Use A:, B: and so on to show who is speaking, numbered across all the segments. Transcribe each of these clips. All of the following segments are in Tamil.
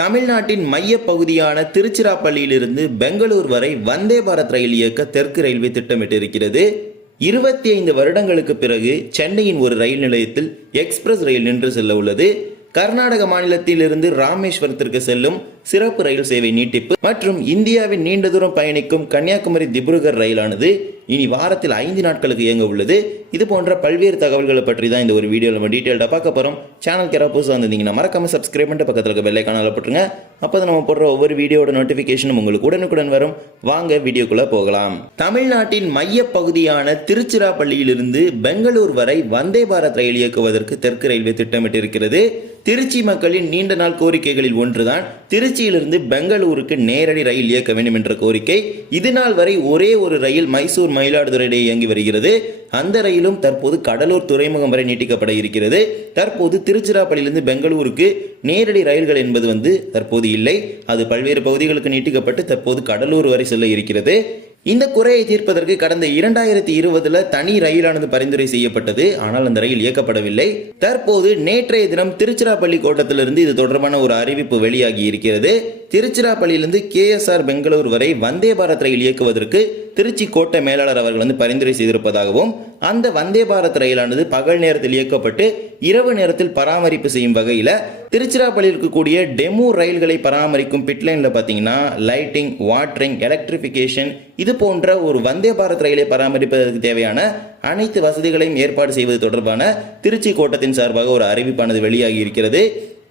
A: தமிழ்நாட்டின் மைய பகுதியான திருச்சிராப்பள்ளியிலிருந்து பெங்களூர் வரை வந்தே பாரத் ரயில் இயக்க தெற்கு ரயில்வே திட்டமிட்டிருக்கிறது. இருபத்தி ஐந்து வருடங்களுக்கு பிறகு சென்னையின் ஒரு ரயில் நிலையத்தில் எக்ஸ்பிரஸ் ரயில் நின்று செல்ல உள்ளது கர்நாடக மாநிலத்திலிருந்து ராமேஸ்வரத்திற்கு செல்லும் சிறப்பு ரயில் சேவை நீட்டிப்பு மற்றும் இந்தியாவின் நீண்ட தூரம் பயணிக்கும் கன்னியாகுமரி திப்ருகர் ரயிலானது இனி வாரத்தில் ஐந்து நாட்களுக்கு இயங்க உள்ளது. இது போன்ற பல்வேறு தகவல்களை பற்றி தான் இந்த ஒரு வீடியோவில் நம்ம டீட்டெயில்டாக பார்க்க போகிறோம் சேனல் கேரா புதுசாக வந்திருந்தீங்கன்னா மறக்காமல் சப்ஸ்கிரைப் பண்ணிட்டு பக்கத்தில் இருக்க பெல்லைக்கான காணல போட்டுருங்க. அப்போ நம்ம போடுற ஒவ்வொரு வீடியோட நோட்டிஃபிகேஷனும் உங்களுக்கு உடனுக்குடன் வரும். வாங்க வீடியோக்குள்ளே போகலாம். தமிழ்நாட்டின் மைய பகுதியான திருச்சிராப்பள்ளியிலிருந்து பெங்களூர் வரை வந்தே பாரத் ரயில் இயக்குவதற்கு தெற்கு ரயில்வே திட்டமிட்டிருக்கிறது. திருச்சி மக்களின் நீண்ட நாள் கோரிக்கைகளில் ஒன்றுதான். திரு திருச்சியிலிருந்து பெங்களூருக்கு நேரடி ரயில் இயக்க வேண்டும் என்ற கோரிக்கை இது நாள் வரை ஒரே ஒரு ரயில் மைசூர் மயிலாடுதுறை இடையே இயங்கி வருகிறது. அந்த ரயிலும் தற்போது கடலூர் துறைமுகம் வரை நீட்டிக்கப்பட இருக்கிறது. தற்போது திருச்சிராப்பள்ளியிலிருந்து பெங்களூருக்கு நேரடி ரயில்கள் என்பது வந்து தற்போது இல்லை. அது பல்வேறு பகுதிகளுக்கு நீட்டிக்கப்பட்டு தற்போது கடலூர் வரை செல்ல இருக்கிறது. இந்த குறையை தீர்ப்பதற்கு கடந்த இரண்டாயிரத்தி இருபதுல தனி ரயிலானது பரிந்துரை செய்யப்பட்டது. ஆனால் அந்த ரயில் இயக்கப்படவில்லை. தற்போது நேற்றைய தினம் திருச்சிராப்பள்ளி கோட்டத்திலிருந்து இது தொடர்பான ஒரு அறிவிப்பு வெளியாகி இருக்கிறது. திருச்சிராப்பள்ளியிலிருந்து கேஎஸ்ஆர் பெங்களூர் வரை வந்தே பாரத் ரயில் இயக்குவதற்கு திருச்சி கோட்டை மேலாளர் அவர்கள் வந்து பரிந்துரை செய்திருப்பதாகவும் அந்த வந்தே பாரத் ரயிலானது பகல் நேரத்தில் இயக்கப்பட்டு இரவு நேரத்தில் பராமரிப்பு செய்யும் வகையில் திருச்சிராப்பள்ளியில் இருக்கக்கூடிய டெமோ ரயில்களை பராமரிக்கும் பிட்லைனில் பார்த்தீங்கன்னா லைட்டிங் வாட்டரிங் எலக்ட்ரிஃபிகேஷன் இது போன்ற ஒரு வந்தே பாரத் ரயிலை பராமரிப்பதற்கு தேவையான அனைத்து வசதிகளையும் ஏற்பாடு செய்வது தொடர்பான திருச்சி கோட்டத்தின் சார்பாக ஒரு அறிவிப்பானது வெளியாகி இருக்கிறது.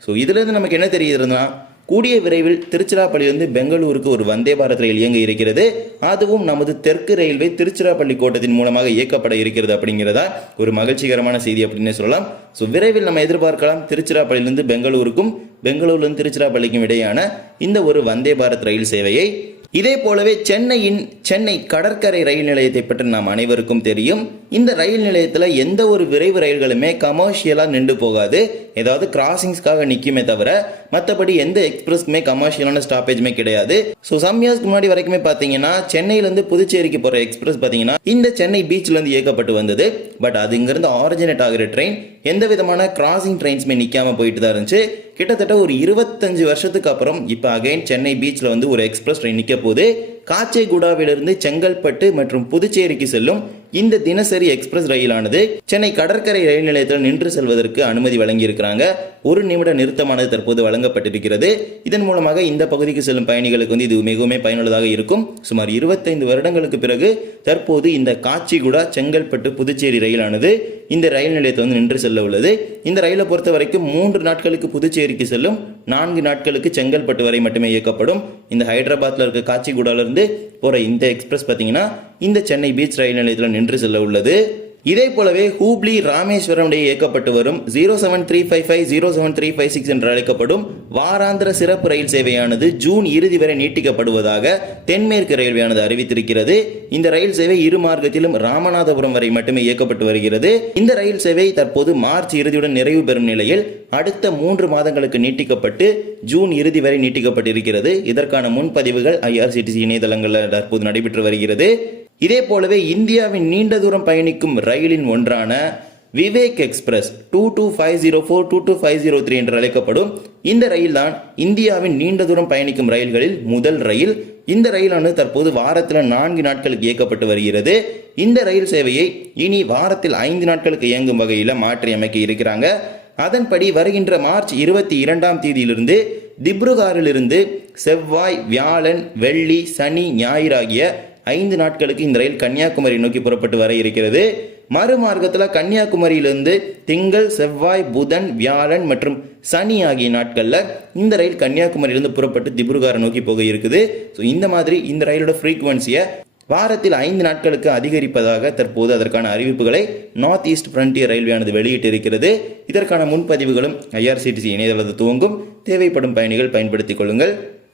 A: ஸோ இதுலேருந்து நமக்கு என்ன தெரியுதுன்னா கூடிய விரைவில் திருச்சிராப்பள்ளியிலிருந்து பெங்களூருக்கு ஒரு வந்தே பாரத் ரயில் இயங்க இருக்கிறது. அதுவும் நமது தெற்கு ரயில்வே திருச்சிராப்பள்ளி கோட்டத்தின் மூலமாக இயக்கப்பட இருக்கிறது அப்படிங்கிறதா ஒரு மகிழ்ச்சிகரமான செய்தி அப்படின்னு சொல்லலாம். ஸோ விரைவில் நம்ம எதிர்பார்க்கலாம் திருச்சிராப்பள்ளியிலிருந்து பெங்களூருக்கும் பெங்களூர்லேருந்து திருச்சிராப்பள்ளிக்கும் இடையான இந்த ஒரு வந்தே பாரத் ரயில் சேவையை. இதே போலவே சென்னையின் சென்னை கடற்கரை ரயில் நிலையத்தை பற்றி நாம் அனைவருக்கும் தெரியும். இந்த ரயில் நிலையத்தில் எந்த ஒரு விரைவு ரயில்களுமே கமர்ஷியலாக நின்று போகாது. ஏதாவது கிராசிங்ஸ்க்காக நிற்குமே தவிர மற்றபடி எந்த எக்ஸ்பிரஸ்க்குமே கமர்ஷியலான ஸ்டாப்பேஜுமே கிடையாது. ஸோ சம் இயர்ஸ்க்கு முன்னாடி வரைக்குமே பார்த்தீங்கன்னா சென்னையிலேருந்து புதுச்சேரிக்கு போகிற எக்ஸ்பிரஸ் பார்த்தீங்கன்னா இந்த சென்னை பீச்லேருந்து இயக்கப்பட்டு வந்தது. பட் அது இங்கேருந்து ஆரிஜினேட் ஆகிற ட்ரெயின் எந்த விதமான கிராசிங் ட்ரெயின்ஸுமே நிற்காமல் போயிட்டு தான் இருந்துச்சு. கிட்டத்தட்ட ஒரு இருபத்தஞ்சு வருஷத்துக்கு அப்புறம் இப்போ அகைன் சென்னை பீச்சில் வந்து ஒரு எக்ஸ்பிரஸ் ட்ரெயின் நிற்க போது காச்சேகுடாவிலிருந்து செங்கல்பட்டு மற்றும் புதுச்சேரிக்கு செல்லும் இந்த தினசரி எக்ஸ்பிரஸ் ரயிலானது சென்னை கடற்கரை ரயில் நிலையத்தில் நின்று செல்வதற்கு அனுமதி வழங்கியிருக்கிறாங்க. ஒரு நிமிட நிறுத்தமானது தற்போது வழங்கப்பட்டிருக்கிறது. இதன் மூலமாக இந்த பகுதிக்கு செல்லும் பயணிகளுக்கு வந்து இது மிகவும் பயனுள்ளதாக இருக்கும். சுமார் இருபத்தைந்து வருடங்களுக்கு பிறகு தற்போது இந்த காட்சிகுடா செங்கல்பட்டு புதுச்சேரி ரயிலானது இந்த ரயில் நிலையத்தை வந்து நின்று செல்ல உள்ளது. இந்த ரயிலை பொறுத்த வரைக்கும் மூன்று நாட்களுக்கு புதுச்சேரிக்கு செல்லும் நான்கு நாட்களுக்கு செங்கல்பட்டு வரை மட்டுமே இயக்கப்படும். இந்த ஹைதராபாத்தில் இருக்க காச்சிகுடாவிலிருந்து போகிற இந்த எக்ஸ்பிரஸ் பார்த்தீங்கன்னா இந்த சென்னை பீச் ரயில் நிலையத்தில் நின்று செல்ல உள்ளது. இதே போலவே ஹூப்ளி ராமேஸ்வரம் இடையே இயக்கப்பட்டு வரும் zero seven three five five zero seven three five six என்று அழைக்கப்படும் வாராந்திர சிறப்பு ரயில் சேவையானது ஜூன் இறுதி வரை நீட்டிக்கப்படுவதாக தென்மேற்கு ரயில்வேயானது அறிவித்திருக்கிறது. இந்த ரயில் சேவை இரு மார்க்கத்திலும் ராமநாதபுரம் வரை மட்டுமே இயக்கப்பட்டு வருகிறது. இந்த ரயில் சேவை தற்போது மார்ச் இறுதியுடன் நிறைவு பெறும் நிலையில் அடுத்த மூன்று மாதங்களுக்கு நீட்டிக்கப்பட்டு ஜூன் இறுதி வரை நீட்டிக்கப்பட்டிருக்கிறது. இதற்கான முன்பதிவுகள் ஐஆர்சிடிசி இணையதளங்களில் தற்போது நடைபெற்று வருகிறது. இதே போலவே இந்தியாவின் நீண்ட தூரம் பயணிக்கும் ரயிலின் ஒன்றான Vivek express two two five zero four two two five zero three என்று அழைக்கப்படும் இந்த ரயில் தான் இந்தியாவின் நீண்ட தூரம் பயணிக்கும் ரயில்களில் முதல் ரயில். இந்த ரயிலானது தற்போது வாரத்தில் நான்கு நாட்களுக்கு இயக்கப்பட்டு வருகிறது. இந்த ரயில் சேவையை இனி வாரத்தில் ஐந்து நாட்களுக்கு இயங்கும் வகையில் மாற்றி அமைக்க இருக்கிறாங்க. அதன்படி வருகின்ற மார்ச் இருபத்தி இரண்டாம் தேதியிலிருந்து திப்ருகாரிலிருந்து செவ்வாய் வியாழன் வெள்ளி சனி ஞாயிறு ஆகிய ஐந்து நாட்களுக்கு இந்த ரயில் கன்னியாகுமரி நோக்கி புறப்பட்டு வர இருக்கிறது. மறுமார்க்கத்தில் கன்னியாகுமரியிலிருந்து திங்கள் செவ்வாய் புதன் வியாழன் மற்றும் சனி ஆகிய நாட்களில் இந்த ரயில் கன்னியாகுமரியிலிருந்து புறப்பட்டு திப்ருகாரை நோக்கி போக இருக்குது. ஸோ இந்த மாதிரி இந்த ரயிலோட ஃப்ரீக்குவன்சியை வாரத்தில் ஐந்து நாட்களுக்கு அதிகரிப்பதாக தற்போது அதற்கான அறிவிப்புகளை நார்த் ஈஸ்ட் ஃப்ரண்டியர் ரயில்வேயானது வெளியிட்டிருக்கிறது. இதற்கான முன்பதிவுகளும் ஐஆர்சிடிசி இணையதளத்தில் துவங்கும். தேவைப்படும் பயணிகள் பயன்படுத்திக் கொள்ளுங்கள்.